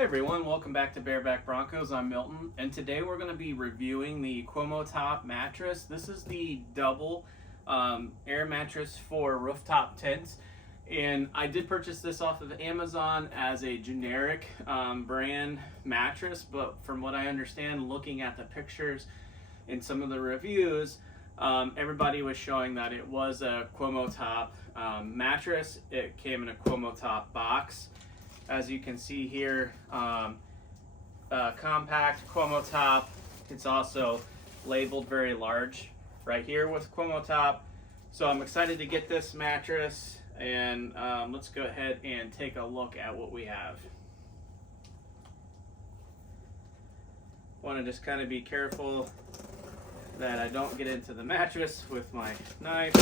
Hey everyone, welcome back to Bareback Broncos. I'm Milton, and today we're going to be reviewing the Qomotop mattress. This is the double air mattress for rooftop tents, and I did purchase this off of Amazon as a generic brand mattress, but from what I understand, looking at the pictures and some of the reviews, everybody was showing that it was a Qomotop mattress. It came in a Qomotop box. As you can see here, compact Qomotop. It's also labeled very large right here with Qomotop. So I'm excited to get this mattress, and let's go ahead and take a look at what we have. Want to just kind of be careful that I don't get into the mattress with my knife.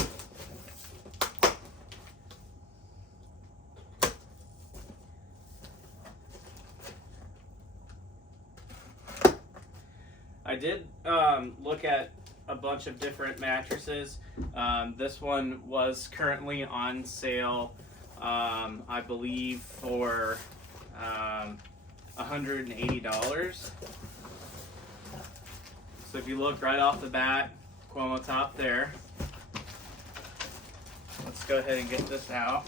I did look at a bunch of different mattresses. This one was currently on sale, I believe, for $180. So if you look right off the bat, Qomotop there. Let's go ahead and get this out.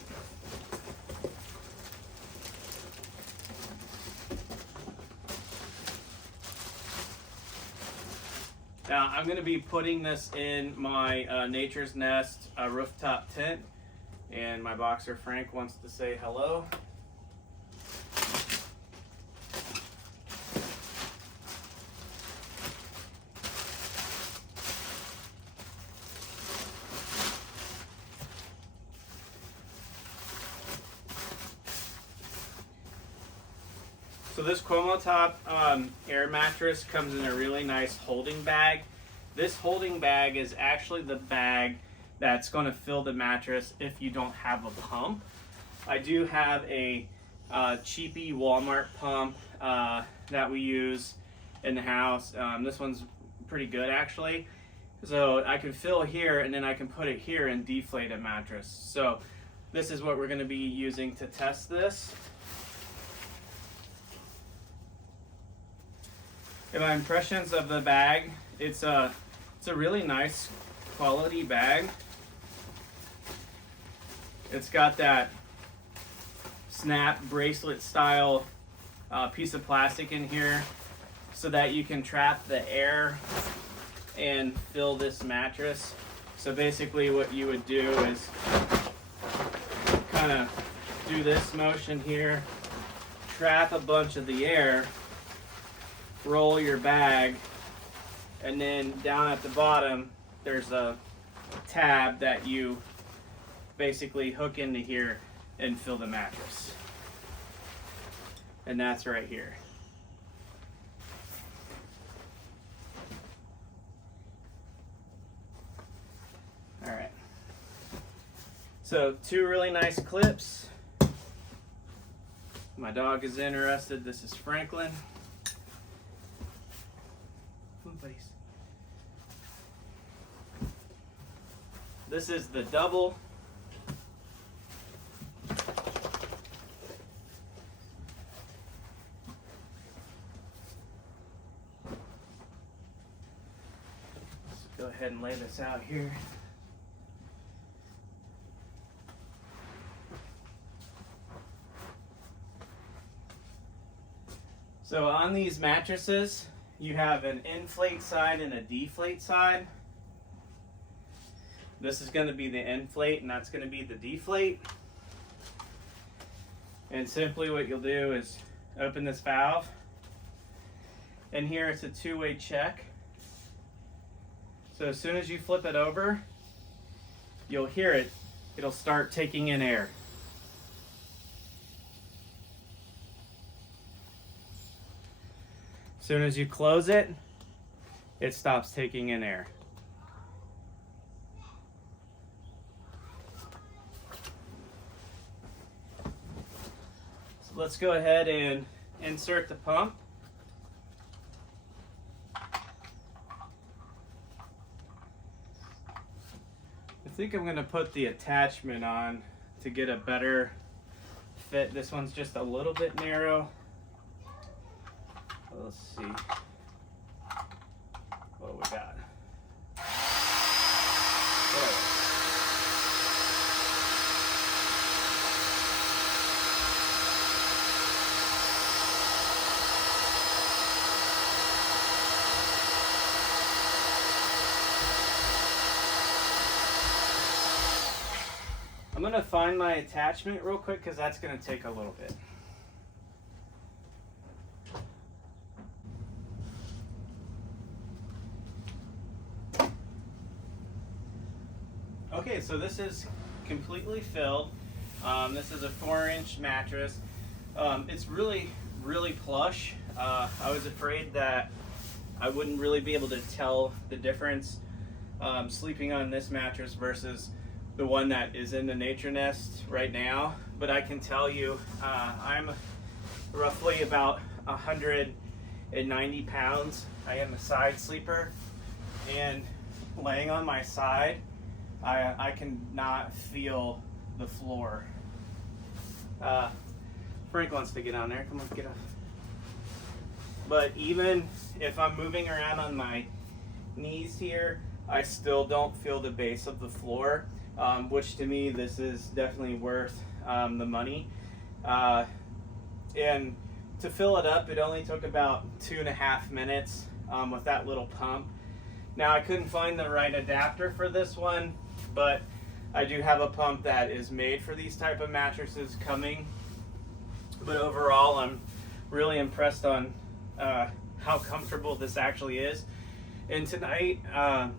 Now I'm going to be putting this in my Nature's Nest rooftop tent, and my boxer Frank wants to say hello. So this Qomotop air mattress comes in a really nice holding bag. This holding bag is actually the bag that's going to fill the mattress if you don't have a pump. I do have a cheapy Walmart pump that we use in the house. This one's pretty good actually. So I can fill here and then I can put it here and deflate a mattress. So this is what we're going to be using to test this. And my impressions of the bag, it's a really nice quality bag. It's got that snap bracelet style piece of plastic in here so that you can trap the air and fill this mattress. So basically what you would do is kind of do this motion here, trap a bunch of the air, roll your bag, and then down at the bottom there's a tab that you basically hook into here and fill the mattress. And that's right here. Alright. So two really nice clips. My dog is interested. This is Franklin. This is the double. Let's go ahead and lay this out here. So on these mattresses, you have an inflate side and a deflate side. This is going to be the inflate and that's going to be the deflate. And simply what you'll do is open this valve. And here it's a two-way check. So as soon as you flip it over, you'll hear it. It'll start taking in air. As soon as you close it, it stops taking in air. So let's go ahead and insert the pump. I think I'm going to put the attachment on to get a better fit. This one's just a little bit narrow. Let's see what we got. Oh. I'm gonna find my attachment real quick because that's gonna take a little bit. Okay, so this is completely filled. This is a 4-inch mattress. It's really plush. I was afraid that I wouldn't really be able to tell the difference sleeping on this mattress versus the one that is in the Naturest right now, but I can tell you I'm roughly about 190 pounds. I am a side sleeper, and laying on my side, I cannot feel the floor. Frank wants to get on there. Come on, get up. But even if I'm moving around on my knees here, I still don't feel the base of the floor. Which to me, this is definitely worth the money. And to fill it up, it only took about 2.5 minutes with that little pump. Now, I couldn't find the right adapter for this one, but I do have a pump that is made for these type of mattresses coming. But overall, I'm really impressed on how comfortable this actually is. And tonight, I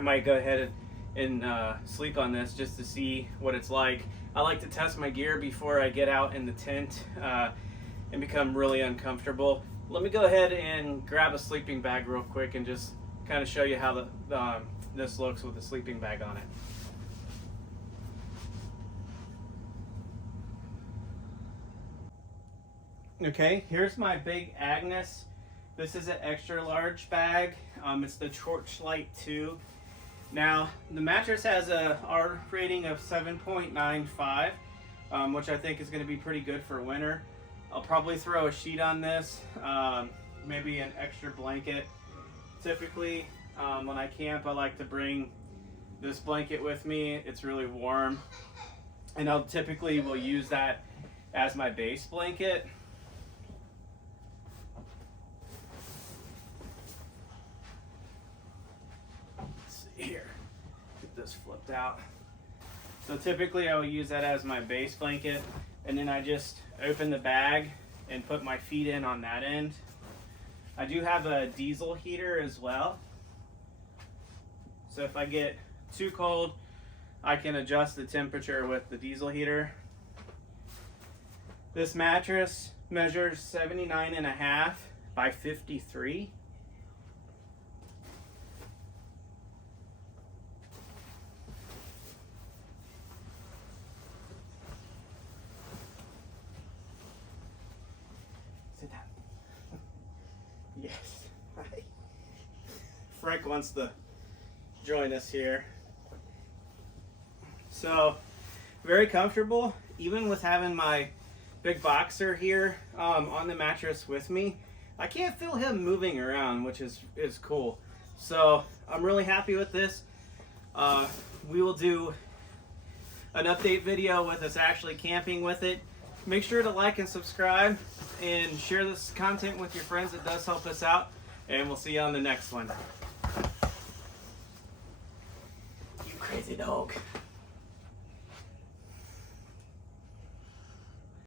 might go ahead and sleep on this just to see what it's like. I like to test my gear before I get out in the tent and become really uncomfortable. Let me go ahead and grab a sleeping bag real quick and just kind of show you how this looks with the sleeping bag on it. Okay, here's my big Agnes. This is an extra large bag. It's the Torchlight 2. Now, the mattress has a R rating of 7.95, which I think is going to be pretty good for winter. I'll probably throw a sheet on this, maybe an extra blanket. Typically, when I camp, I like to bring this blanket with me. It's really warm, and I'll typically will use that as my base blanket. Here, get this flipped out. So typically I will use that as my base blanket, and then I just open the bag and put my feet in on that end. I do have a diesel heater as well, so if I get too cold, I can adjust the temperature with the diesel heater. This mattress measures 79.5 by 53. Yes. Hi. Frank wants to join us here. So, very comfortable, even with having my big boxer here on the mattress with me. I can't feel him moving around, which is cool. So, I'm really happy with this. We will do an update video with us actually camping with it. Make sure to like and subscribe and share this content with your friends. It does help us out, and we'll see you on the next one. You crazy dog.